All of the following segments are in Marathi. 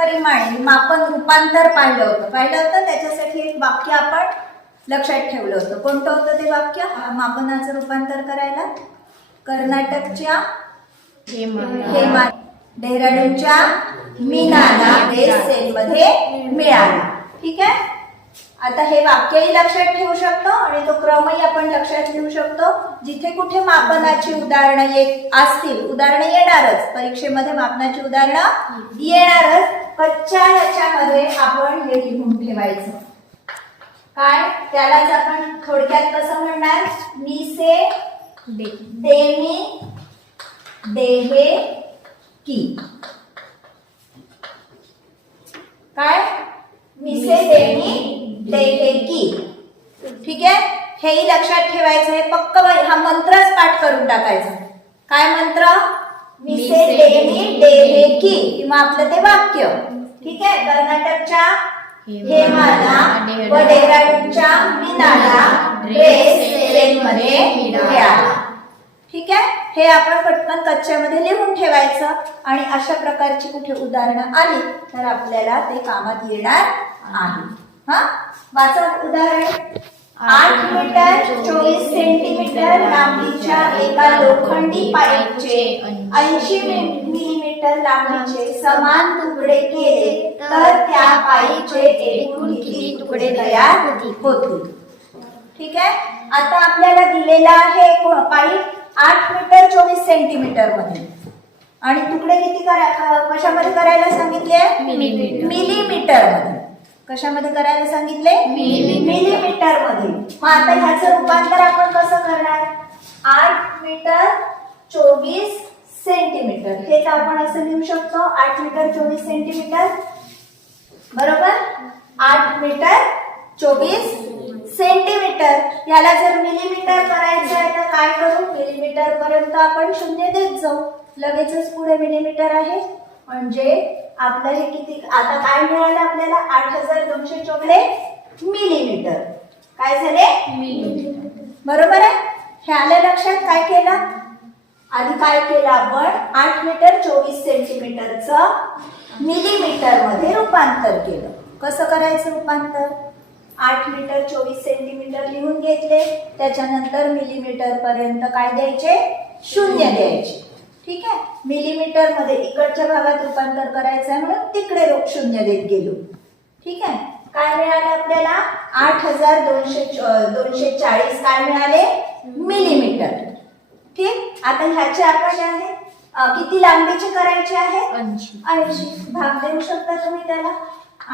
परिमाणे मापन रूपांतर पाहिलं होतं त्याच्यासाठी एक वाक्य आपण लक्षात ठेवलं होतं. कोणतं होतं ते वाक्य? मापनाचं रूपांतर करायला कर्नाटकच्या हेमा, डेहराडूनच्या मीनाला ड्रेस सेलमध्ये मिळाला. ठीक आहे. आता हे वाक्यही लक्षात ठेवू शकतो आणि तो क्रमही आपण लक्षात ठेवू शकतो. जिथे कुठे मापनाची उदाहरणं उदाहरणं येणारच परीक्षेमध्ये, मापनाची उदाहरणं येणारच. कच्च्या याच्यामध्ये आपण हे लिहून ठेवायचं. काय? त्यालाच आपण थोडक्यात कसं म्हणणार? मी से देमी देहे की. काय? मी से देमी देहे की. ठीक आहे. हेही लक्षात ठेवायचं. हे पक्क हा मंत्रच पाठ करून टाकायचा. काय मंत्र? मी से देमी देहे की किंवा आपलं ते वाक्य. ठीक आहे. कर्नाटकच्या हेमाला व डेहराडूनच्या मीनाला ड्रेस सेलमध्ये मिळाला. ठीक आहे. हे आपण पटकन कच्च्यामध्ये लिहून ठेवायचं आणि अशा प्रकारची कुठे उदाहरणं आली तर आपल्याला ते कामात येणार आहे. हा, वाचा उदाहरण. 8 मीटर 24 सेंटीमीटर लांबीच्या एका लोखंडी पाईपचे 80 मिलीमीटर लांबीचे समान तुकडे केले तर त्या पाईपचे एकूण किती तुकडे तयार होतील? ठीक आहे. आता आपल्याला दिलेला आहे पाईप 8 मीटर 24 सेंटीमीटर मध्ये आणि तुकडे किती कशामध्ये करायला सांगितले? मिलीमीटर मध्ये. कशामध्ये करायला सांगितले? मिलीमीटर मध्ये. मग आता ह्याचं रूपांतर आपण कसं करणार? 8 मीटर 24 सेंटीमीटर हेच आपण असं लिहू शकतो. 8 मीटर 24 सेंटीमीटर बरोबर. 8 मीटर 24 सेंटीमीटर. याला जर मिलीमीटर करायचं आहे तर काय करू? मिलीमीटर पर्यंत आपण शून्य देत जाऊ. लगेचच पुढे मिलीमीटर आहे म्हणजे आपलं हे किती? आता काय मिळालं आपल्याला? 8224 मिलीमीटर. काय झाले? बरोबर आहे. हे आलं लक्षात? काय केलं आधी? काय केलं आपण? 8 मीटर 24 सेंटीमीटरचं मिलीमीटर मध्ये रूपांतर केलं. कसं करायचं रूपांतर? 8 मीटर 24 सेंटीमीटर लिहून घेतले, त्याच्यानंतर मिलीमीटर पर्यंत काय द्यायचे? शून्य द्यायचे. ठीक आहे. मिलीमीटर मध्ये इकडच्या भागात रूपांतर करायचं आहे म्हणून तिकडे शून्य देत गेलो. ठीक आहे. काय मिळालं आपल्याला? 8240 काय मिळाले? मिलीमीटर. ठीक. आता ह्याचे आपण आहे किती लांबीचे करायचे आहे? 80. भाग देऊ शकता तुम्ही त्याला.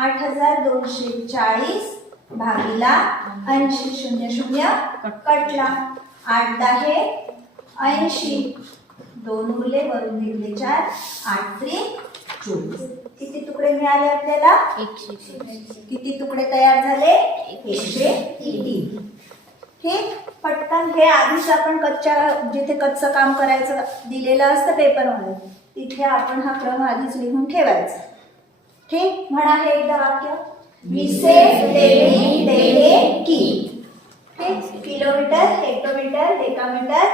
8240 भागीला 80. 00 कटला. 8 10 80. 2 उरले, वरून दिले 4. 8 3 24. किती तुकडे मिळाले आपल्याला? 103. किती तुकडे तयार झाले? 103. ठीक. पटकन हे आधीच आपण जिथे कच्चं काम करायचं दिलेलं असतं पेपरमध्ये तिथे आपण हा क्रम आधीच लिहून ठेवायचा. ठीक. म्हणा हे एकदा वाक्य. मी से देमी देहे की. ठीक. Kilometre, hectometre, decametre,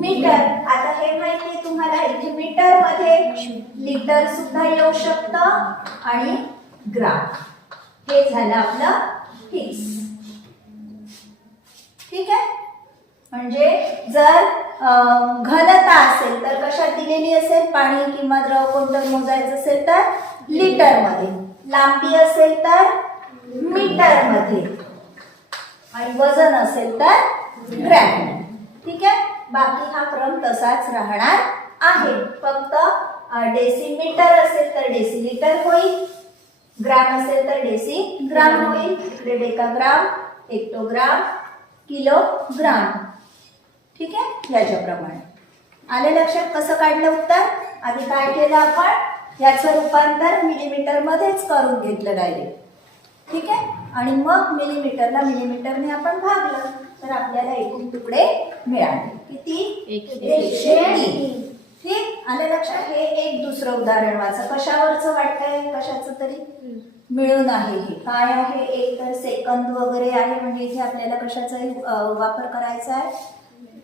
metre. आता हे माहिती आहे तुम्हाला. इथे मीटर मध्ये लिटर सुद्धा येऊ शकतं आणि ग्राम. हे झालं आपलं फिक्स. ठीक आहे. म्हणजे जर घनता असेल तर कशात दिलेली असेल? पाणी किंवा द्रव कोणतं मोजायचं असेल तर लिटर मध्ये. लांबी असेल तर मीटर मध्ये आणि वजन असेल तर ग्रॅम. ठीक आहे. बाकी हा क्रम तसाच राहणार आहे. फक्त डेसिमीटर असेल तर डेसिलीटर होईल, ग्राम असेल तर डेसिग्राम होईल. इकडे डेकाग्राम, हेक्टोग्राम, किलोग्राम. ठीक आहे. याच्याप्रमाणे आले लक्षात? कसं काढलं उत्तर? आधी काय केलं आपण? याचं रूपांतर मिलीमीटर मध्येच करून घेतलं डायरेक्ट. ठीक आहे. आणि मग मिलीमीटरला मिलीमीटरने आपण भागलं तर आपल्याला एकूण तुकडे मिळाले. किती? 103. ठीक. आलं लक्षात? हे एक दुसरं उदाहरण वाचा. कशावरचं वाटतंय? कशाचं तरी मिळून आहे. हे काय आहे? एक तर सेकंद वगैरे आहे म्हणजे इथे आपल्याला कशाचाही वापर करायचा आहे?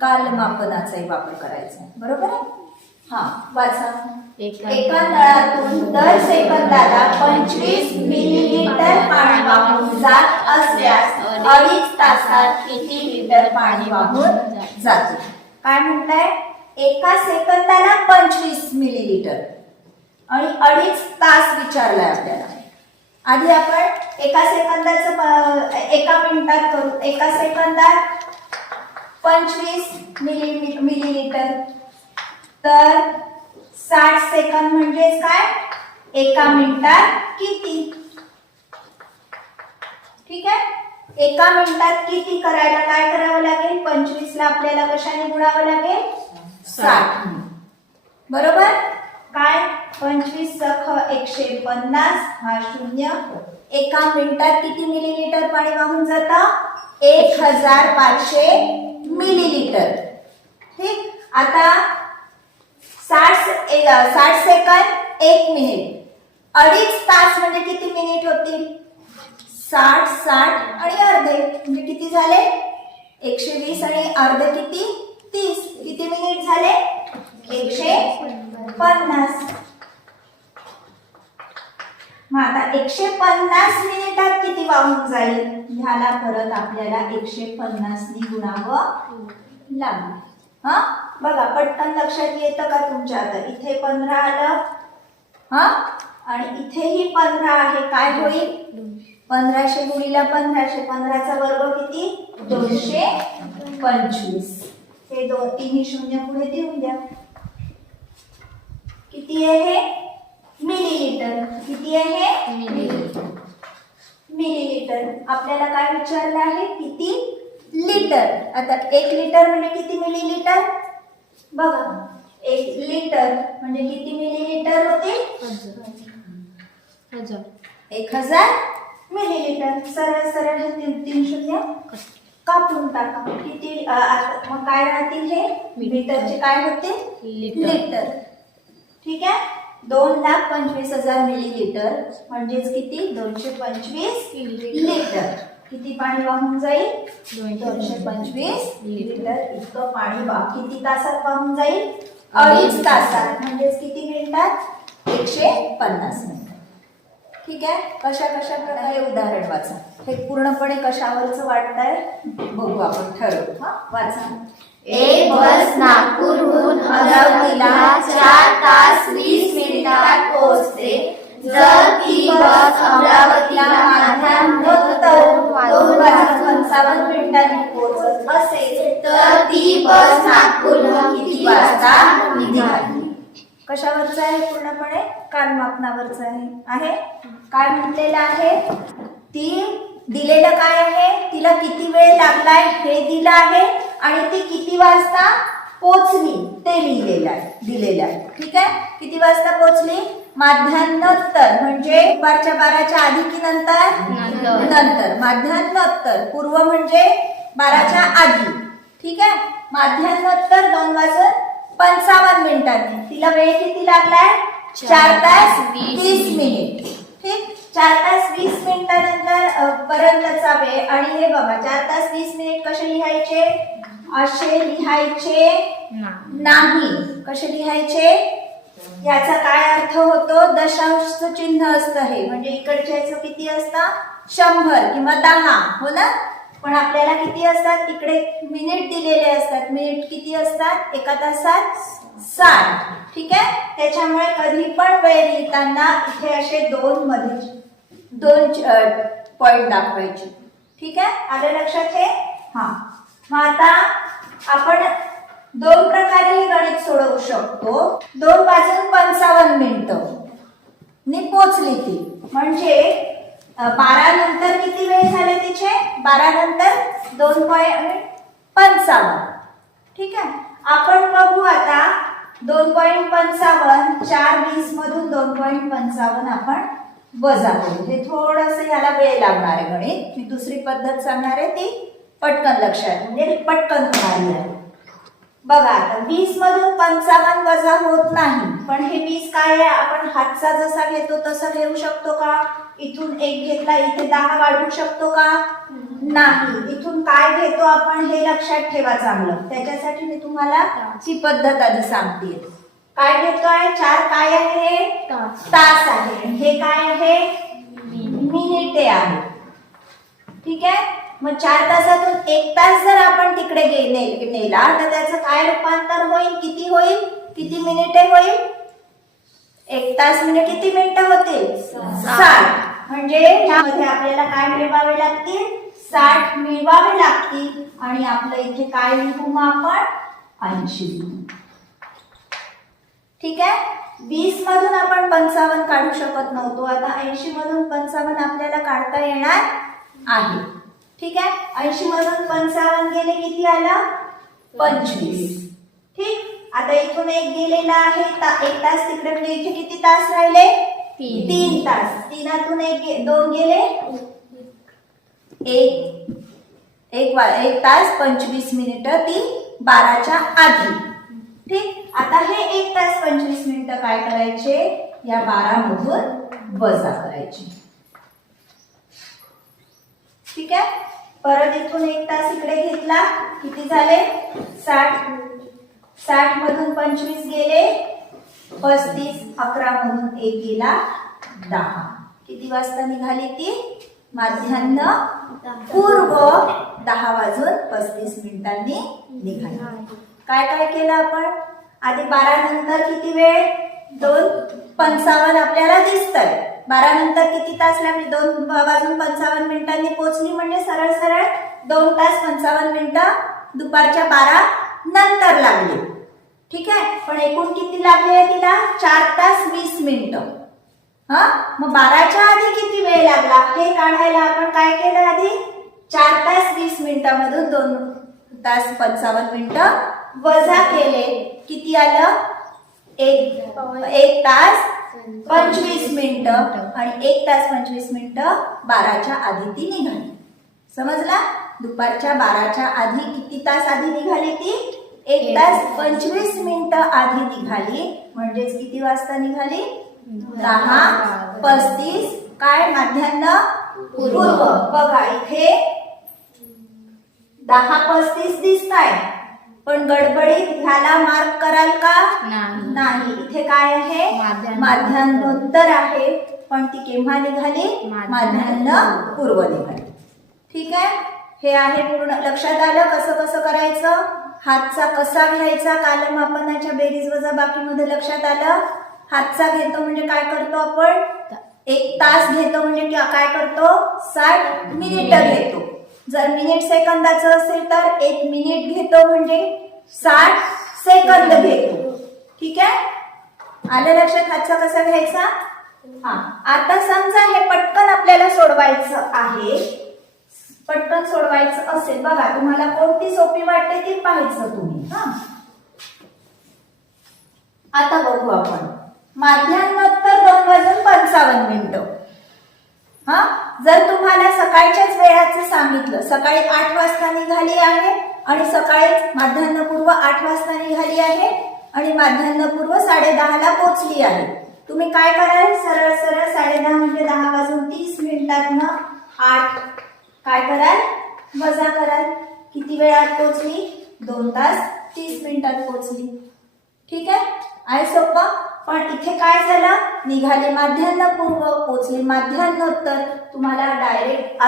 कालमापनाचाही वापर करायचा आहे. बरोबर आहे. हा वाचा. एका नळातून दर सेकंदाला 25 मिलीलीटर पाणी वाहून जात असल्यास 2.5 तासात किती लिटर पाणी वाहून जाते? काय म्हणताय? एका सेकंदाला 25 मिलीलीटर आणि 2.5 तास विचारलाय आपल्याला. आधी आपण एका सेकंदाचं एका मिनिटात करू. एका सेकंदात 25 मिलीलीटर तर 60 सेकंद म्हणजेच काय? एका मिनिटात किती? ठीक आहे. एका मिनिटात किती करायला काय करावं लागेल? 25 ला आपल्याला कशाने गुणावं लागेल? 60. बरोबर. काय? 25 सख 150 हा शून्य. एका मिनिटात किती मिलीलीटर पाणी वाहून जातं? 1500 मिलीलीटर. ठीक. आता 60 सेकंद 1 मिनिट. 2.5 तास म्हणजे किती मिनिट होतील? 60 60 आणि अर्धे म्हणजे किती झाले? 120 आणि अर्धे किती? 30. किती मिनिट झाले? 150. मग आता 150 मिनिटात किती वाहून जाईल? ह्याला परत आपल्याला 150 ने गुणावं लागेल. हा बघा पटकन लक्षात येतं का तुमच्या? आता इथे 15 आलं हा आणि इथेही 15 आहे. काय होईल? 1500 गुणिले 1500. 15चा वर्ग किती? 225. हे तिन्ही शून्य पुढे देऊन द्या. किती आहे? मिलीलीटर. किती आहे? मिलीलीटर. आपल्याला काय विचारलं आहे? किती लिटर. आता 1 लिटर म्हणजे किती मिलीलीटर? बघा 1 लिटर म्हणजे किती मिलीलीटर होते? 1000 मिलीलीटर. सरळ सरळ हे 3 शून्य कापून टाका. किती मग काय राहतील? हे लिटरचे काय होते? लिटर. ठीक आहे. 2,25,000 मिलीलीटर म्हणजेच किती? 225 लिटर. किती पाणी वाहून जाईल? 225 लिटर इतकं पाणी किती तासात वाहून जाईल? 2.5 तासात. म्हणजेच किती मिनिटात? 150 मिनिटात. ठीक आहे. कशा प्रकारे हे उदाहरण वाचा. हे पूर्णपणे कशावरच वाटतंय बघू आपण ठरवू. हा वाचा. एक बस नागपूरहून अमरावतीला 4 तास 20 मिनिटात पोहोचते. जर ती बस अमरावतीला माध्यान्होत्तर 2:55 मिनिटांनी पोहोचत असेल तर ती बस नागपूरहून किती वाजता निघाली? कशावरचं आहे? पूर्णपणे कालमापनावरचं आहे. काय म्हटलेलं आहे? ती दिलेलं काय आहे? तिला किती वेळ लागलाय हे दिलं आहे आणि ती किती वाजता पोहोचली ते दिलेलं आहे. ठीक आहे. किती वाजता पोहोचली? माध्यान्होत्तर म्हणजे दुपारच्या 12च्या आधी की नंतर? माध्यान्होत्तर. पूर्व म्हणजे 12च्या आधी. ठीक आहे. माध्यान्होत्तर 2:55 मिनिटांनी. तिला वेळ किती लागलाय? 4 तास 20 मिनिट. ठीक. 4 तास 20 मिनिटानंतर पर्यंतचा वेळ. आणि हे बघा 4 तास 20 मिनिट कसे लिहायचे? असे लिहायचे नाही. कसे लिहायचे? याचा काय अर्थ होतो? दशांश चिन्ह असतं हे म्हणजे इकडच्या याचं किती असतं? 100 किंवा 10 हो ना. पण आपल्याला किती असतात? इकडे मिनिट दिलेले असतात. मिनिट किती असतात? एका तासात 60. ठीक आहे. त्याच्यामुळे कधी पण वेळ लिहिताना इथे असे 2 पॉइंट दाखवायचे. ठीक आहे. आलं लक्षात हे? हा. मग आता आपण 2 प्रकारे हे गणित सोडवू शकतो. 2:55 मिनिटं नी पोचली ती म्हणजे 12 नंतर किती वेळ झाले तिचे? 12 नंतर 2:55. ठीक आहे. आपण बघू आता 2:55 4:20 मधून 2:55 आपण वजा करू. हे थोडंसं याला वेळ लागणार आहे गणित. मी दुसरी पद्धत सांगणार आहे ती पटकन लक्षात म्हणजे पटकन होणारी आहे. बघा आता 20 मधून 55 वजा होत नाही. पण हे 20 काय आहे? आपण हातचा जसा घेतो तसा घेऊ शकतो का? इथून 1 घेतला इथे 10 वाढवू शकतो का? नाही. इथून काय घेतो आपण हे लक्षात ठेवा चांगलं. त्याच्यासाठी मी तुम्हाला ही पद्धत आधी सांगते. काय घेतोय? 4 काय आहे? तास आहे. आणि हे काय आहे? मिनिटे आहे. ठीक आहे. मग 4 तासातून 1 तास जर आपण तिकडे नेला तर त्याचं काय रूपांतर होईल? किती होईल? किती मिनिटे होईल? 1 तास म्हणजे किती मिनिटं होतील? 60. म्हणजे यामध्ये आपल्याला काय मिळवावे लागतील? 60 मिळवावे लागतील. आणि आपलं इथे काय लिहू मग आपण? 80 लिहू. ठीक आहे. 20 मधून आपण 55 काढू शकत नव्हतो. आता 80 मधून 55 आपल्याला काढता येणार आहे. ठीक आहे. 80 मधून 55 गेले किती आलं? 25. ठीक. आता इथून एक गेलेला आहे 1 तास तिकडे, म्हणजे इथे किती तास राहिले? 3 तास. 3तून 2 गेले 1 तास 25 मिनिटं, ती 12च्या आधी. ठीक. आता हे 1 तास 25 मिनिटं काय करायचे? या 12 मधून वजा करायचे. ठीक आहे. परत इथून 1 तास इकडे घेतला, किती झाले? 60. 60 मधून 25 गेले 35. 11 मधून 1 गेला 10. किती वाजता निघाली ती? माध्यान्ह पूर्व 10 वाजून 35 मिनिटांनी निघाली. काय काय केलं आपण? आधी 12 नंतर किती वेळ? 2:55 आपल्याला दिसतंय. 12 नंतर किती तास लागले? 2 वाजून 55 मिनिटांनी पोहोचली, म्हणजे सरळ सरळ 2 तास 55 मिनिटं दुपारच्या 12 नंतर लागले. ठीक आहे. पण एकूण किती लागले तिला? 4 तास 20 मिनिटं. मग 12च्या आधी किती वेळ लागला हे काढायला आपण काय केलं? आधी 4 तास 20 मिनिटांमधून 2 तास 55 मिनिटं वजा केले. किती आलं? 1 तास 25 मिनिटं. आणि 1 तास 25 मिनिटं 12च्या आधी ती निघाली. समजला? दुपारच्या 12च्या आधी किती तास आधी निघाली ती? 1 तास 25 मिनिटं आधी निघाली. म्हणजेच किती वाजता निघाली? 10:35. काय? माध्यान्ह पूर्व. बघा इथे 10:35 दिसताय, पण गडबडीत ह्याला मार्क कराल का? नाही. इथे काय आहे? माध्यान्होत्तर आहे, पण ती केव्हा निघाली? माध्यान्ह पूर्व निघाली. ठीक आहे. हे आहे पूर्ण. लक्षात आलं कसं कसं करायचं? हातचा कसा घ्यायचा? कालमापनाच्या बेरीज वजाबाकीमध्ये लक्षात आलं? हातचा घेतो म्हणजे काय करतो आपण? 1 तास घेतो म्हणजे काय करतो? 60 मिनिटं घेतो. जर मिनिट सेकंदाचं असेल तर 1 मिनिट घेतो म्हणजे 60 सेकंद घेतो. ठीक आहे. आलं लक्षात हातचा कसा घ्यायचा? आता समजा हे पटकन आपल्याला सोडवायचं आहे. पटकन सोडवायचं असेल, बघा तुम्हाला कोणती सोपी वाटते ती पाहायचं तुम्ही. आता बघू आपण. माध्यान्होत्तर 2 वाजून 55 मिनिटं. जर तुम्हाला सकाळच्याच वेळाचं सांगितलं, सकाळी 8 वाजता निघाली आहे आणि सकाळी माध्यान्हपूर्व 8 वाजता निघाली आहे आणि माध्यान्हपूर्व 10:30ला पोहोचली आहे. तुम्ही काय कराल? सरळ सरळ 10:30 म्हणजे 10 वाजून 30 मिनिटातनं 8 काय कराल? वजा कराल. किती वेळात पोहोचली? 2 तास 30 मिनिटात पोहोचली. ठीक आहे सोपं. पण इथे काय झालं? निघाले माध्यान्हपूर्व, पोहोचले माध्यान्होत्तर. तुम्हाला डायरेक्ट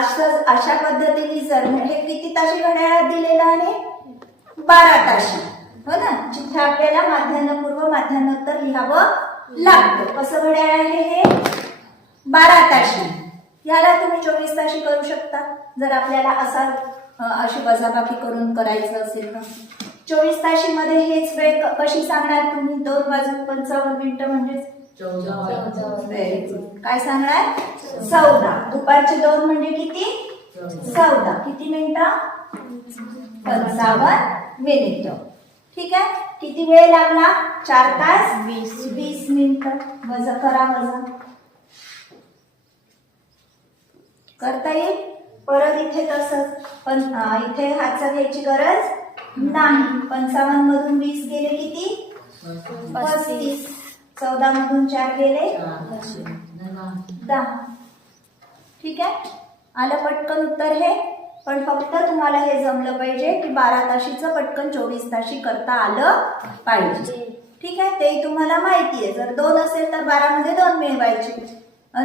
अशा पद्धतीने जर हे किती ताशी घड्याळात दिलेलं आहे? 12 ताशी. हो ना. जिथे आपल्याला माध्यान्हपूर्व माध्यान्होत्तर लिहावं लागतं. कसं घड्याळ आहे हे? 12 ताशी. याला तुम्ही 24 ताशी करू शकता जर आपल्याला अशी वजाबाकी करून करायचं असेल तर. 24 ताशीमध्ये हेच वेळ कशी सांगणार तुम्ही? 2 वाजून 55 मिनिटं म्हणजे 14. काय सांगणार? 14. दुपारचे 2 म्हणजे किती? 14. किती मिनिटं? 55 मिनिटं. ठीक आहे. किती वेळ लागला? 4 तास 20 मिनिटं. वजा करा. वजा करता येईल. परत इथे तसंच, पण इथे हातचा घ्यायची गरज नाही. 55 मधून 20 गेले किती? 35. 14 मधून 4 गेले 10. ठीक आहे. आलं पटकन उत्तर हे. पण फक्त तुम्हाला हे जमलं पाहिजे की 12 ताशीचं पटकन 24 ताशी करता आलं पाहिजे. ठीक आहे, ते तुम्हाला माहिती आहे. जर 2 असेल तर 12 मध्ये 2 मिळवायचे.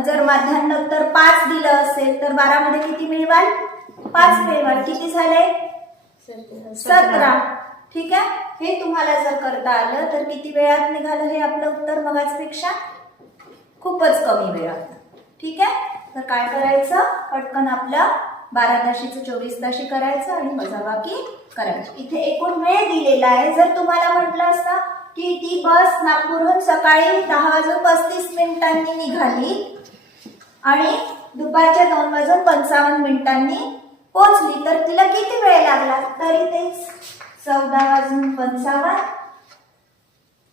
जर मध्यान्नोत्तर 5 दिलं असेल तर 12 मध्ये किती मिळवाल? 5 मिळवाल. किती झाले? 17. ठीक आहे, हे तुम्हाला जर करता आलं तर किती वेळात निघालं हे आपलं उत्तर मगाचपेक्षा? खूपच कमी वेळात. ठीक आहे, तर काय करायचं? पटकन आपलं 12 ताशीचं 24 ताशी करायचं आणि वजाबाकी करायची. इथे एकूण वेळ दिलेला आहे. जर तुम्हाला म्हटलं असतं की ती बस नागपूरहून सकाळी 10:35 निघाली आणि दुपारच्या 2:55 पोहोचली तर तिला किती वेळ लागला? तरी तेच 14:55.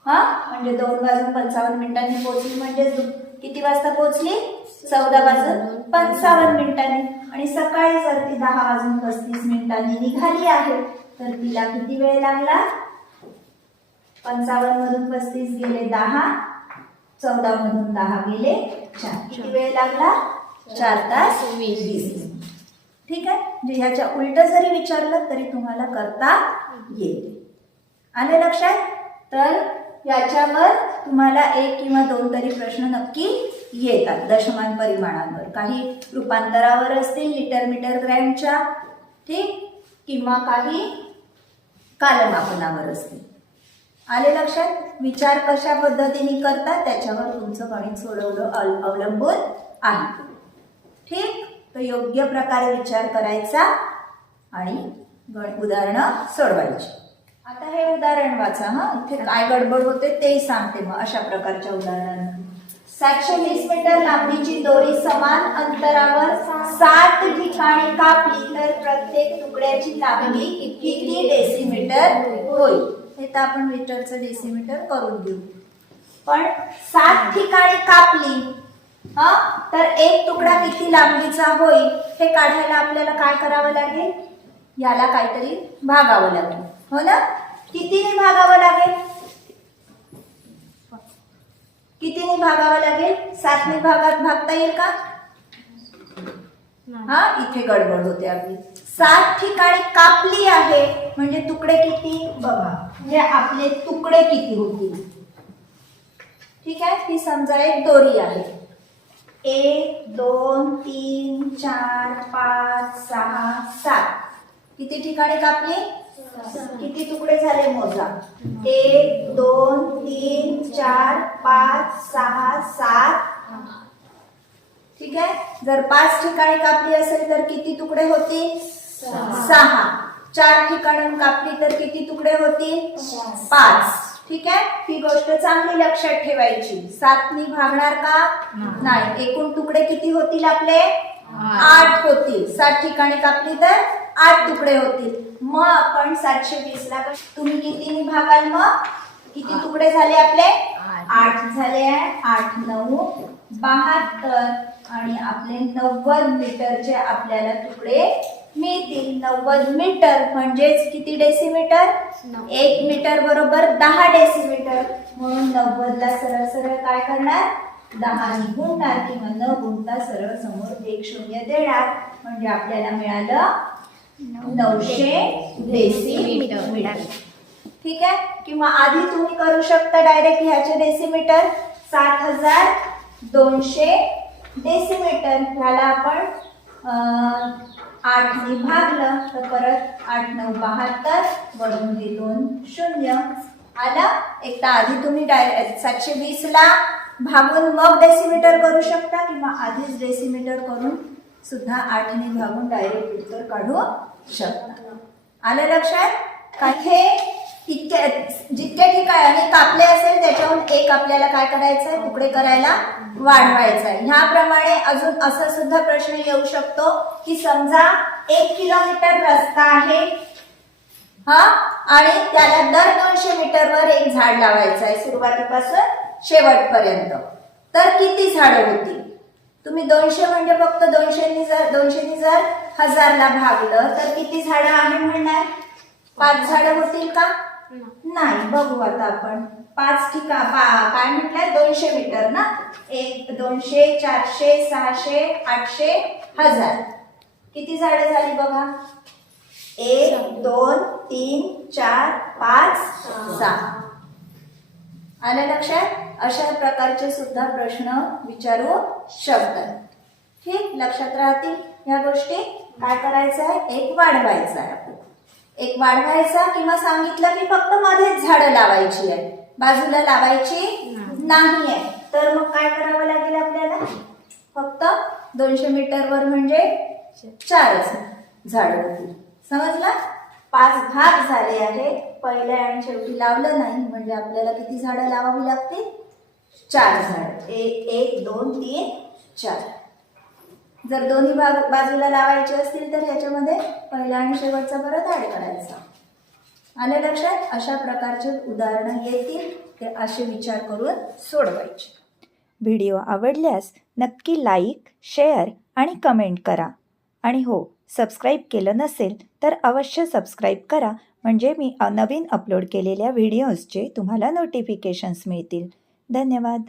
हा, म्हणजे 2:55 पोहोचली म्हणजे किती वाजता पोहोचली? 14:55. आणि सकाळी जर ती 10:35 निघाली आहे तर तिला किती वेळ लागला? 55 मधून 35 गेले 10, 14 मधून 10 गेले 4. किती वेळ लागला? 4 तास 20 मिनिट. ठीक आहे, म्हणजे ह्याच्या उलट जरी विचारलं तरी तुम्हाला करता येईल. आलं लक्षात? तर याच्यावर तुम्हाला 1 किंवा 2 तरी प्रश्न नक्की येतात दशमान परिमाणांवर. काही रूपांतरावर असतील लिटर मीटर ग्रॅमच्या, ठीक, किंवा काही कालमापनावर असतील. आले लक्षात? विचार कशा पद्धतीने करतात त्याच्यावर तुमचं गणित सोडवणं अवलंबून आहे. ठीक, तर योग्य प्रकारे विचार करायचा आणि उदाहरणं सोडवायची. आता हे उदाहरण वाचा. हा, इथे काय गडबड होते ते सांगते मग अशा प्रकारच्या उदाहरणांना. 720 मीटर लांबीची दोरी समान अंतरावर 7 ठिकाणी कापली तर प्रत्येक तुकड्याची लांबी किती डेसिमीटर होईल? हे तर आपण मीटरचं डेसिमीटर करून घेऊ. पण 7 ठिकाणी कापली तर एक तुकडा किती लांबीचा होईल हे काढायला आपल्याला काय करावं लागेल? याला काहीतरी भागावं लागेल, हो ना? कितीने भागावं लागेल? कितीने भागावं लागेल? 7ने भागता येईल का? हा, इथे गडबड होते आपली. 7 ठिकाणी कापली आहे म्हणजे तुकडे किती बघा, म्हणजे आपले तुकडे किती होतील? ठीक आहे, ही समजा एक दोरी आहे. 1 2 3 4 5 6 7. किती ठिकाणी कापली? किती तुकडे झाले मोजा? 1 2 3 4 5 6 7. ठीक आहे, जर 5 ठिकाणी कापली असेल तर किती तुकडे होतील? 6. 4 ठिकाणून कापली तर किती तुकडे होतील? 5. ठीक आहे, ही गोष्ट चांगली लक्षात ठेवायची. 7ने भागणार का? नाही. एकूण तुकडे किती होतील आपले? 8 होतील. 7 ठिकाणी कापली तर 8 तुकडे होतील. मग आपण 720 ला तुम्ही कितीने भागाल? मग किती तुकडे झाले आपले? 8 झाले. 8 9 72 आणि आपले 90 मीटरचे आपल्याला तुकडे मिळतील. 90 मीटर म्हणजेच किती डेसिमीटर? 1 मीटर बरोबर 10 डेसिमीटर. म्हणून 90 ला सरळ सरळ काय करणार? 10 ने गुणणार किंवा न गुणता सरळ समोर 1 शून्य देणार म्हणजे आपल्याला मिळालं 900 डेसिमीटर. ठीक आहे, किंवा आधी तुम्ही करू शकता डायरेक्ट ह्याचे डेसिमीटर. 7200 डेसिमीटर. ह्याला आपण 8 ने भागलं तर परत 8 9 72 वरून हे 2 शून्य आला. एकदा आधी तुम्ही डायरेक्ट 720 ला भागून मग डेसिमीटर करू शकता किंवा आधीच डेसिमीटर करून सुद्धा 8 ने भागून डायरेक्ट उत्तर काढू शकता. आलं लक्षात? काही जितक्या ठिकाणी कापले असेल त्याच्याहून एक आपल्याला काय करायचंय? तुकडे करायला वाढवायचा आहे. ह्याप्रमाणे अजून असा सुद्धा प्रश्न येऊ शकतो की समजा 1 किलोमीटर रस्ता आहे आणि त्याला दर 200 मीटरवर एक झाड लावायचं आहे सुरुवातीपासून शेवटपर्यंत. तर किती झाडं होतील? तुम्ही 200 म्हणजे फक्त 200 जर 1000 ला भागलं तर किती झाडं आहे म्हणणार? 5 झाडं होतील का? नाही. बघू आता आपण. 5 ठिकाण काय म्हटलंय? 200 मीटर ना. 1 200 400 600 800 1000. किती झाडं झाली बघा? 1 2 3 4 5 6. आलं लक्षात? अशा प्रकारचे सुद्धा प्रश्न विचारू शकतात. ठीक, लक्षात राहतील या गोष्टी. काय करायचं आहे? एक वाढवायचा आहे आपल्याला. एक वाढवायचा किंवा सांगितलं की फक्त मध्येच झाडं लावायची आहे, बाजूला लावायची नाही आहे, तर मग काय करावं लागेल आपल्याला? फक्त 200 मीटरवर म्हणजे 4च झाडं होतील. समजलं? 5 भाग झाले आहेत. पहिल्या आणि शेवटी लावलं नाही म्हणजे आपल्याला किती झाडं लावावी लागतील? 4 झाडं. 1 2 3 4. जर दोन्ही बाजूला लावायचे असतील तर ह्याच्यामध्ये पहिला आणि शेवटचा परत ऍड करायचा. आलं लक्षात? अशा प्रकारचे उदाहरणं येतील, ते असे विचार करून सोडवायचे. व्हिडिओ आवडल्यास नक्की लाईक, शेअर आणि कमेंट करा. आणि हो, सबस्क्राईब केलं नसेल तर अवश्य सबस्क्राईब करा, म्हणजे मी नवीन अपलोड केलेल्या व्हिडिओजचे तुम्हाला नोटिफिकेशन्स मिळतील. धन्यवाद.